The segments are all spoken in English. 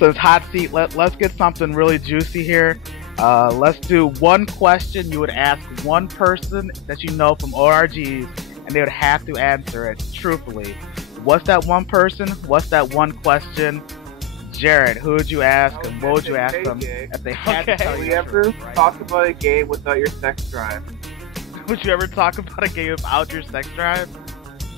since hot seat, let's get something really juicy here. Let's do one question you would ask one person that you know from ORGs, and they would have to answer it truthfully. What's that one person? What's that one question? Jared, who would you ask, and what would you ask them if they had to tell you? Would you ever talk about a game without your sex drive? Would you ever talk about a game without your sex drive?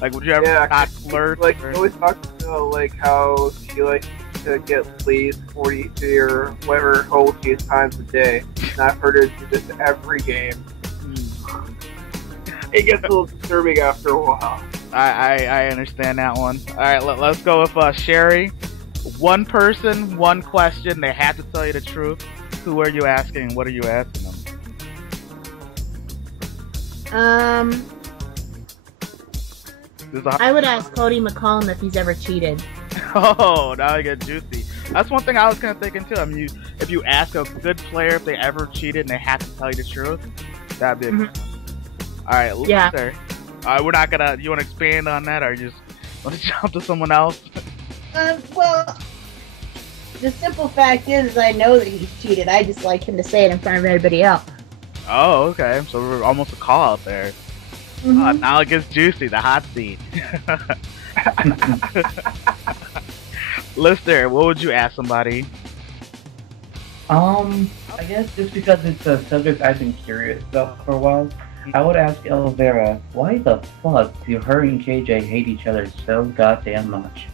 Like, would you ever not flirt? Like, you always talk about, like, how she likes to get pleased 40 or whatever hole she has times a day. And I've heard her do this every game. It gets a little disturbing after a while. I understand that one. Alright, let's go with Sherry. One person, one question. They have to tell you the truth. Who are you asking, and what are you asking them? I would ask Cody McCollum if he's ever cheated. Oh, now I get juicy. That's one thing I was kind of thinking too. I mean, if you ask a good player if they ever cheated and they have to tell you the truth, that'd be a good one. Alright, Luther. We're not gonna. You want to expand on that, or you just want to jump to someone else? Well, the simple fact is I know that he's cheated. I just like him to say it in front of everybody else. Oh, okay. So we're almost a call out there. Now it gets juicy, the hot seat. Lister, what would you ask somebody? I guess just because it's a subject I've been curious about for a while, I would ask Elvira, why the fuck do her and KJ hate each other so goddamn much?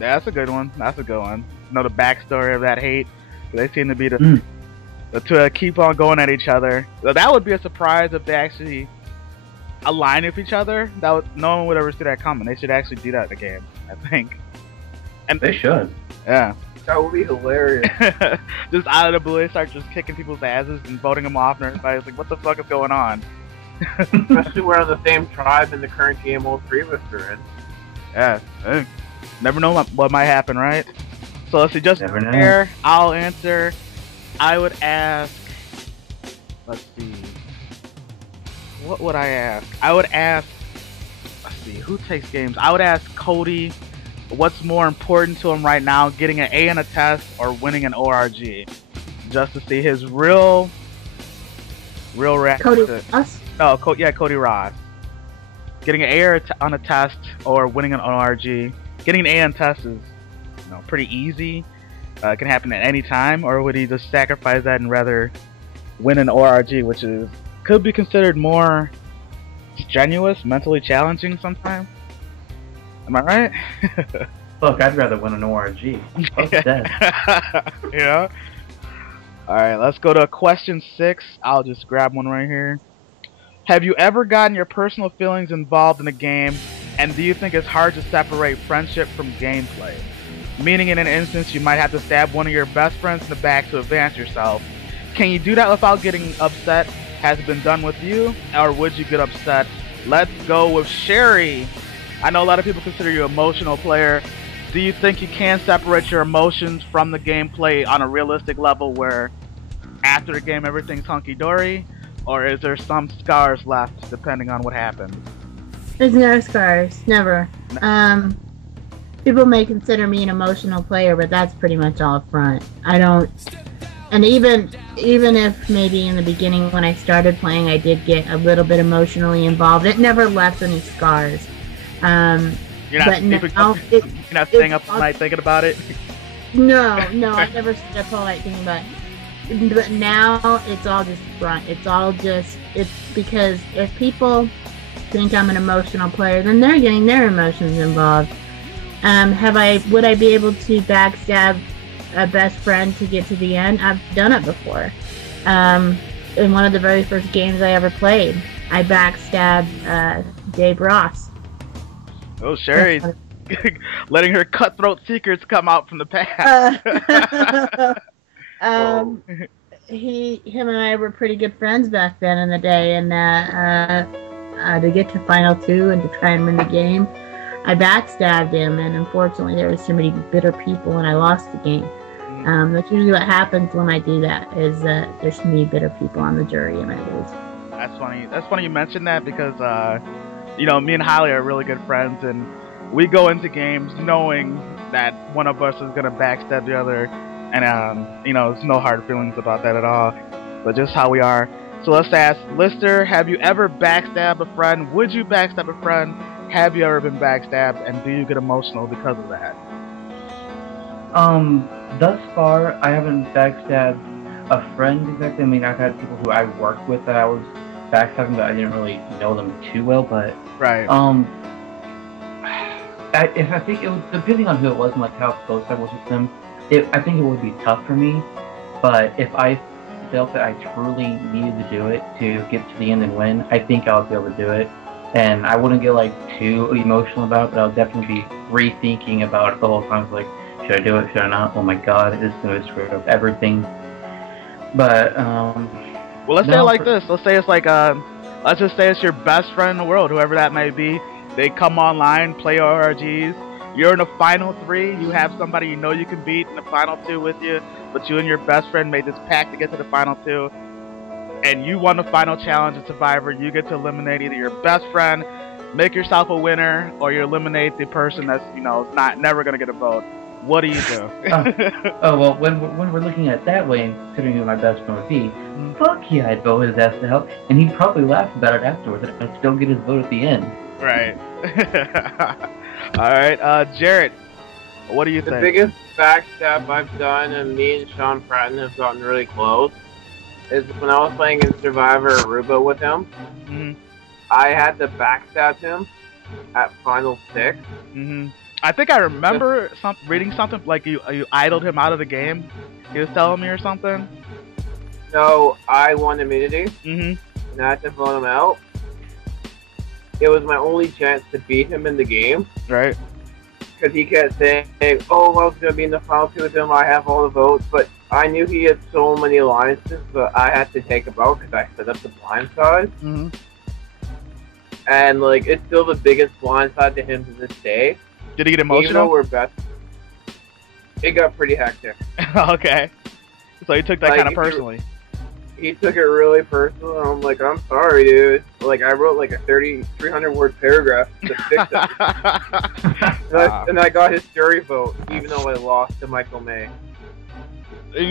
Yeah, that's a good one. That's a good one. Know the backstory of that hate. They seem to be to keep on going at each other. So that would be a surprise if they actually align with each other. No one would ever see that coming. They should actually do that in the game, I think. And they should. Yeah. That would be hilarious. Just out of the blue, they start just kicking people's asses and voting them off, and everybody's like, "What the fuck is going on?" Especially we're on the same tribe in the current game all three of us are in. Yeah. Hey, never know what might happen, right? So let's see. Just here, I'll answer. I would ask. Let's see. What would I ask? I would ask. Let's see. Who takes games? I would ask Cody. What's more important to him right now, getting an A in a test or winning an ORG? Just to see his real reaction. Cody Ross? No, Cody Ross. Getting an A on a test or winning an ORG. Getting an A on test is, pretty easy. It can happen at any time. Or would he just sacrifice that and rather win an ORG, which could be considered more strenuous, mentally challenging sometimes? Am I right? Look, I'd rather win an ORG. Fuck that. Yeah. Alright, let's go to question 6. I'll just grab one right here. Have you ever gotten your personal feelings involved in a game, and do you think it's hard to separate friendship from gameplay? Meaning in an instance you might have to stab one of your best friends in the back to advance yourself. Can you do that without getting upset? Has it been done with you? Or would you get upset? Let's go with Sherry. I know a lot of people consider you an emotional player. Do you think you can separate your emotions from the gameplay on a realistic level where after the game everything's hunky-dory? Or is there some scars left depending on what happened? There's no scars. Never. People may consider me an emotional player, but that's pretty much all up front. I don't... And even if maybe in the beginning when I started playing I did get a little bit emotionally involved, it never left any scars. You're not staying up all night thinking about it? No, I never stayed up all night thinking about it. But now it's all just front. It's because if people think I'm an emotional player, then they're getting their emotions involved. Would I be able to backstab a best friend to get to the end? I've done it before. In one of the very first games I ever played, I backstabbed Dave Ross. Oh, Sherry, letting her cutthroat secrets come out from the past. Him and I were pretty good friends back then in the day, and to get to Final 2 and to try and win the game, I backstabbed him, and unfortunately there was too many bitter people and I lost the game. That's usually what happens when I do that, is there's too many bitter people on the jury and I lose. That's funny. That's funny you mentioned that because, me and Holly are really good friends, and we go into games knowing that one of us is gonna backstab the other, and you know, there's no hard feelings about that at all, but just how we are. So let's ask Lister, have you ever backstabbed a friend? Would you backstab a friend? Have you ever been backstabbed, and do you get emotional because of that? Thus far, I haven't backstabbed a friend exactly. I mean, I've had people who I worked with that I was backstabbing, but I didn't really know them too well. But Right. I think it was depending on who it was and like how close I was with them. I think it would be tough for me. But if I felt that I truly needed to do it to get to the end and win, I think I would be able to do it. And I wouldn't get like too emotional about it, but I'll definitely be rethinking about it the whole time. Like, should I do it? Should I not? Oh my God, this is going to screw up everything. But well, let's say it like this. Let's say it's like let's just say it's your best friend in the world, whoever that may be. They come online, play ORGs. You're in the final 3. You have somebody you know you can beat in the final 2 with you, but you and your best friend made this pact to get to the final 2. And you won the final challenge at Survivor. You get to eliminate either your best friend, make yourself a winner, or you eliminate the person that's, you know, never gonna get a vote. What do you do? Well, when we're looking at it that way, and considering who my best friend would be, fuck yeah, I'd vote his ass to hell, and he'd probably laugh about it afterwards, and I'd still get his vote at the end. Right. All right, Jarrett, what do you think? The biggest backstab I've done, and me and Sean Pratton have gotten really close, is when I was playing in Survivor Aruba with him. I had to backstab him at Final 6. I think I remember reading something like you idled him out of the game. He was telling me or something. No, I won immunity, and I had to vote him out. It was my only chance to beat him in the game. Right. Because he kept saying, oh, I was going to be in the final 2 with him, I have all the votes, but I knew he had so many alliances, but I had to take him out because I set up the blind side. And, like, it's still the biggest blind side to him to this day. Did he get emotional? Even though we're best, it got pretty hectic. Okay. So he took that like, kind of personally. He took it really personal, and I'm like, I'm sorry, dude. Like, I wrote like a 300-word paragraph to fix it. And I got his jury vote, even though I lost to Michael May.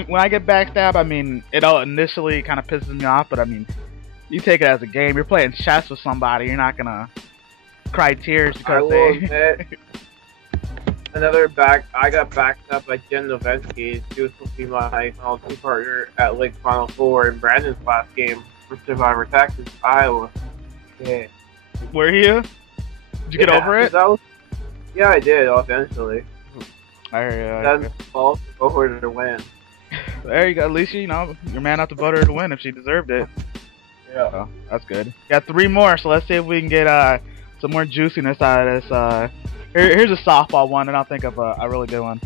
When I get backstabbed, I mean, it all initially kind of pisses me off, but I mean, you take it as a game. You're playing chess with somebody. You're not gonna cry tears because admit, I got backed up by Jen Novensky. She was supposed to be my final 2 partner at like Final 4 in Brandon's last game for Survivor Texas, Iowa. Yeah. Were you? Did you get over it? Yeah, I did, eventually. That's fault to vote her to win. There you go. At least you're man enough to vote her to win if she deserved it. Yeah. So, that's good. Got 3 more, so let's see if we can get some more juiciness out of this. Here's a softball one, and I'll think of a really good one.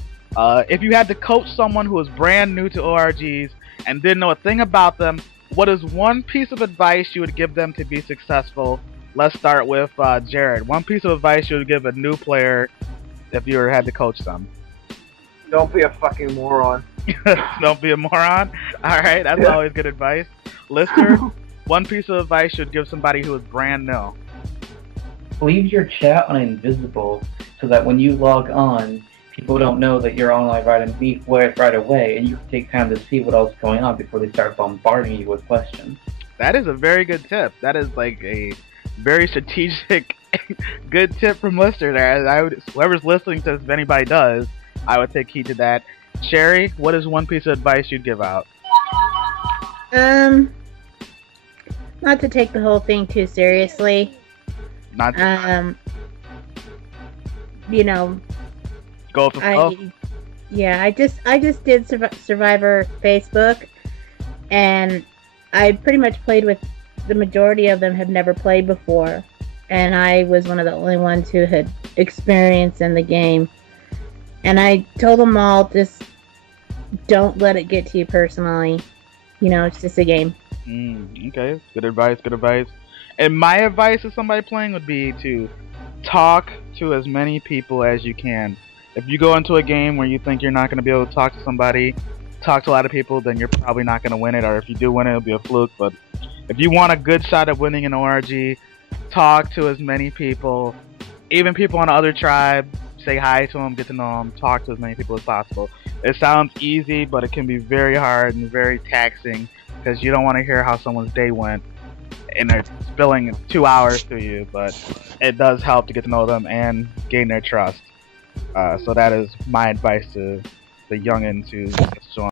If you had to coach someone who was brand new to ORGs and didn't know a thing about them, what is one piece of advice you would give them to be successful? Let's start with Jared. One piece of advice you would give a new player if you had to coach them. Don't be a fucking moron. Don't be a moron? Alright, that's always good advice. Lister, one piece of advice you would give somebody who is brand new. Leave your chat on invisible so that when you log on, people don't know that you're online right away, and you can take time to see what else is going on before they start bombarding you with questions. That is a very good tip. That is like a very strategic, good tip from Lister there. Whoever's listening to this, if anybody does, I would take heed to that. Sherry, what is one piece of advice you'd give out? Not to take the whole thing too seriously. Not to, you know, go with the flow. I just did Survivor Facebook, and I pretty much played with the majority of them have never played before, and I was one of the only ones who had experience in the game. And I told them all, just don't let it get to you personally. You know, it's just a game. Okay, good advice, good advice. And my advice to somebody playing would be to talk to as many people as you can. If you go into a game where you think you're not going to be able to talk to somebody, talk to a lot of people, then you're probably not going to win it. Or if you do win it, it'll be a fluke. But if you want a good shot at winning an ORG, talk to as many people, even people on other tribes. say hi to them, get to know them, talk to as many people as possible. It sounds easy, but it can be very hard and very taxing because you don't want to hear how someone's day went and they're spilling 2 hours to you, but it does help to get to know them and gain their trust. So that is my advice to the youngins who just joined.